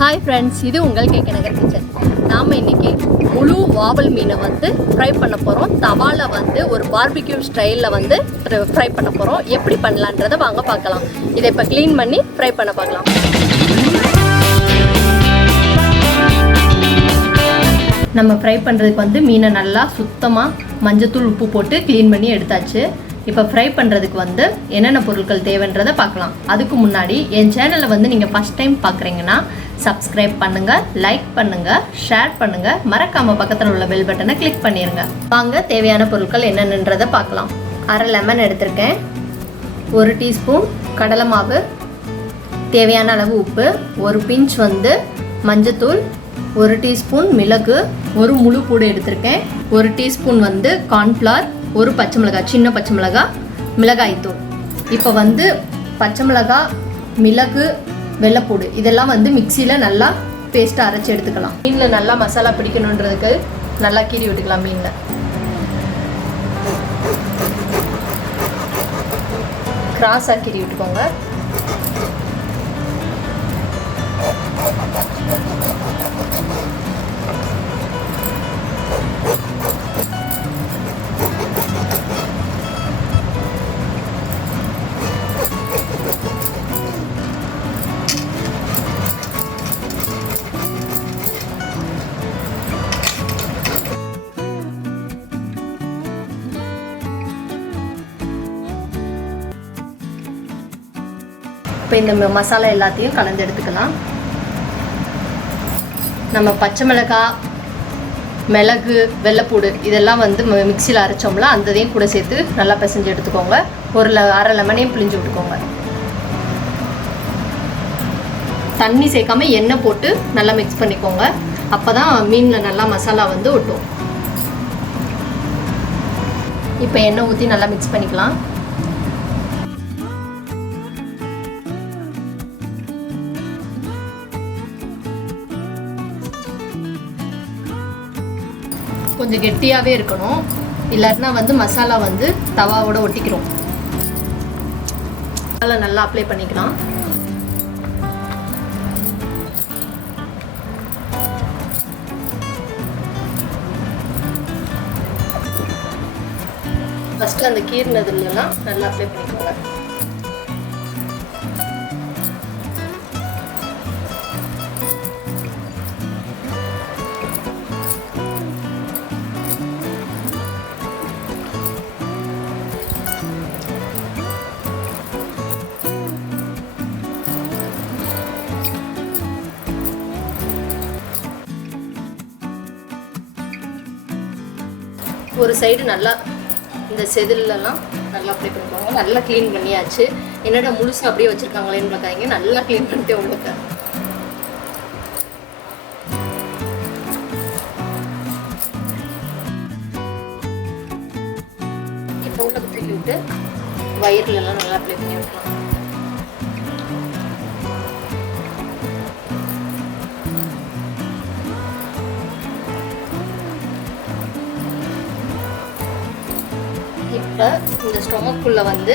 Hi friends, இது உங்கள் KKNagarKitchen. நாம் இன்றைக்கி முழு வாவல் மீனை வந்து ஃப்ரை பண்ண போகிறோம். தவாவில் வந்து ஒரு பார்பிக்யூ ஸ்டைலில் வந்து ஃப்ரை பண்ண போகிறோம். எப்படி பண்ணலான்றதை வாங்க பார்க்கலாம். இதை இப்போ க்ளீன் பண்ணி ஃப்ரை பண்ண பார்க்கலாம். நம்ம ஃப்ரை பண்ணுறதுக்கு வந்து மீனை நல்லா சுத்தமாக மஞ்சத்தூள் உப்பு போட்டு க்ளீன் பண்ணி எடுத்தாச்சு. இப்போ ஃப்ரை பண்ணுறதுக்கு வந்து என்னென்ன பொருட்கள் தேவைன்றதை பார்க்கலாம். அதுக்கு முன்னாடி என் சேனலை வந்து நீங்கள் ஃபஸ்ட் டைம் பார்க்குறீங்கன்னா சப்ஸ்கிரைப் பண்ணுங்கள், லைக் பண்ணுங்கள், ஷேர் பண்ணுங்கள், மறக்காமல் பக்கத்தில் உள்ள பெல் பட்டனை கிளிக் பண்ணிடுங்க. வாங்க தேவையான பொருட்கள் என்னென்னன்றதை பார்க்கலாம். அரை லெமன் எடுத்திருக்கேன், 1 டீஸ்பூன் கடலை மாவு, தேவையான அளவு உப்பு, 1 பிஞ்ச் வந்து மஞ்சத்தூள், 1 டீஸ்பூன் மிளகு, 1 முழு பூடு எடுத்திருக்கேன், 1 டீஸ்பூன் வந்து கார்ன்ஃப்ளவர், 1 பச்சை மிளகாய், சின்ன பச்சை மிளகாய், மிளகாய்த்தூள். இப்போ வந்து பச்சை மிளகாய், மிளகு, வெள்ளைப்பூடு இதெல்லாம் வந்து மிக்சியில் நல்லா பேஸ்ட்டாக அரைச்சி எடுத்துக்கலாம். மீனில் நல்லா மசாலா பிடிக்கணுன்றதுக்கு நல்லா கீறி விட்டுக்கலாம். மீனில் கிராஸாக கீறி விட்டுக்கோங்க. இப்போ இந்த மசாலா எல்லாத்தையும் கலந்து எடுத்துக்கலாம். நம்ம பச்சை மிளகாய், மிளகு, வெள்ளைப்பூடு இதெல்லாம் வந்து மிக்சியில் அரைச்சோம்ல அந்ததையும் கூட சேர்த்து நல்லா பிசைஞ்சு எடுத்துக்கோங்க. அரை லெமனையும் பிழிஞ்சு விட்டுக்கோங்க. தண்ணி சேர்க்காம எண்ணெய் போட்டு நல்லா மிக்ஸ் பண்ணிக்கோங்க. அப்போ தான் மீனில் நல்லா மசாலா வந்து ஒட்டும். இப்போ எண்ணெய் ஊற்றி நல்லா மிக்ஸ் பண்ணிக்கலாம். கொஞ்சம் கெட்டியாகவே இருக்கணும், இல்லைன்னா வந்து மசாலா வந்து தவாவோட ஒட்டிக்கிறோம். மசாலா நல்லா அப்ளை பண்ணிக்கலாம். ஃபஸ்ட்டு அந்த கீர்னதுலாம் நல்லா அப்ளை பண்ணிக்கோங்க. ஒரு சைடு நல்லா இந்த செதிலெல்லாம் நல்லா அப்ளை பண்ணிக்கோங்க. நல்லா க்ளீன் பண்ணியாச்சு. என்னடா முழுசாக அப்படியே வச்சுருக்காங்களேன்னு பார்க்காதீங்க, நல்லா க்ளீன் பண்ணிட்டு உங்களுக்கு. இப்போ உள்ள தூக்கி விட்டு வயிறுலலாம் நல்லா அப்ளை பண்ணி விட்டுலாம். இப்போ இந்த ஸ்டொமக்குள்ளே வந்து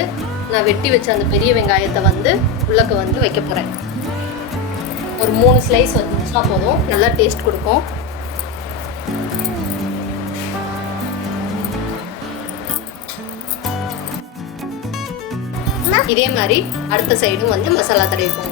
நான் வெட்டி வச்ச அந்த பெரிய வெங்காயத்தை வந்து உள்ளக்க வந்து வைக்க போகிறேன். ஒரு 3 ஸ்லைஸ் வந்துச்சுன்னா போதும், நல்லா டேஸ்ட் கொடுக்கும். இதே மாதிரி அடுத்த சைடும் வந்து மசாலா தடவிக்கோங்க.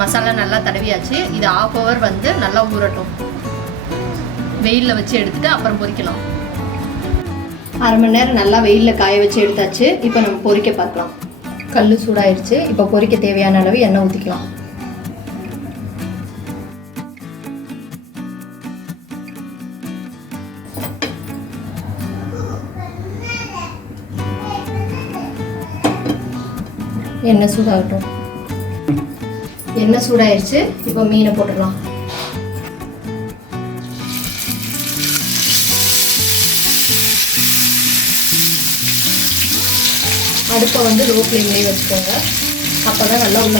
மசாலா நல்லா தடவியாச்சு. இது 1/2 hour வந்து நல்லா ஊறட்டும். வெயிலில் வச்சு எடுத்துட்டு அப்புறம் பொரிக்கலாம். 1/2 மணி நேரம் நல்லா வெயிலில் காய வச்சு எடுத்தாச்சு. இப்போ நம்ம பொரிக்க பார்க்கலாம். கல் சூடாயிடுச்சு. இப்போ பொரிக்க தேவையான அளவு எண்ணெய் ஊற்றிக்கலாம். எண்ணெய் சூடாகட்டும். எண்ணெய் சூடாயிருச்சு. இப்போ மீனை போட்டுடலாம். அடுப்பை வந்து லோ ஃப்ளேம்லேயே வச்சுக்கோங்க. அப்போ தான் நல்லா உள்ள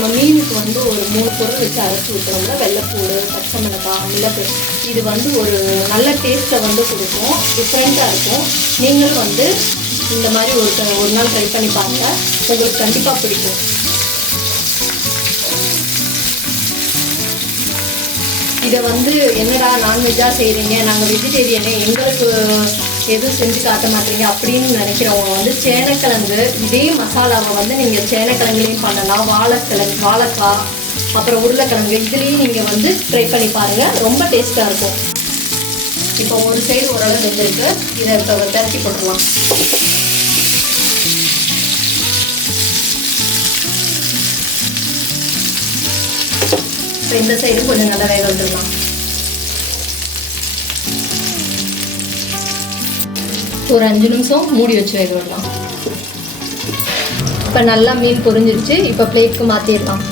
நம்ம மீனுக்கு வந்து ஒரு 3 பொருள் வச்சு அரைச்சி ஊற்றுறோம்ல, வெள்ளைப்பூடு, பச்சை மிளகாய், மிளகு. இது வந்து ஒரு நல்ல டேஸ்ட்டை வந்து கொடுக்கும், டிஃப்ரெண்ட்டாக இருக்கும். நீங்களும் வந்து இந்த மாதிரி ஒரு நாள் ட்ரை பண்ணி பாருங்கள், உங்களுக்கு கண்டிப்பாக பிடிக்கும். இதை வந்து என்னடா நான்வெஜ்ஜாக செய்கிறீங்க, நாங்கள் வெஜிடேரியனே, எங்களுக்கு எதுவும் செஞ்சு காட்ட மாட்டீங்க அப்படின்னு நினைக்கிறவங்க வந்து சேனக்கிழங்கு இதே மசாலாவை வந்து நீங்கள் சேனக்கிழங்குலேயும் பண்ணலாம். வாழைக்காய், அப்புறம் உருளைக்கிழங்கு இதுலேயும் நீங்கள் வந்து ட்ரை பண்ணி பாருங்கள், ரொம்ப டேஸ்ட்டாக இருக்கும். இப்போ ஒரு சைடு ஓரளவு வெந்திருக்கு, இதை இப்போ திரட்டி போட்டுடலாம். இப்போ இந்த சைடும் கொஞ்சம் நல்லா வேக விட்டுடலாம். ஒரு 5 நிமிஷம் மூடி வச்சு வேக விடலாம். இப்போ நல்லா மீன் பொரிஞ்சிருச்சு. இப்போ பிளேட்க்கு மாற்றிடலாம்.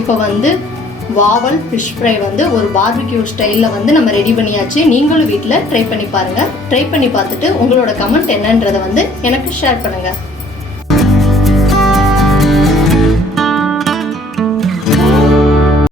இப்போ வந்து வாவல் ஃபிஷ் ஃப்ரை வந்து ஒரு பார்பிக்யூ ஸ்டைலில் வந்து நம்ம ரெடி பண்ணியாச்சு. நீங்களும் வீட்டில் ட்ரை பண்ணி பாருங்கள். ட்ரை பண்ணி பார்த்துட்டு உங்களோட கமெண்ட் என்னன்றதை வந்து எனக்கு ஷேர் பண்ணுங்கள்.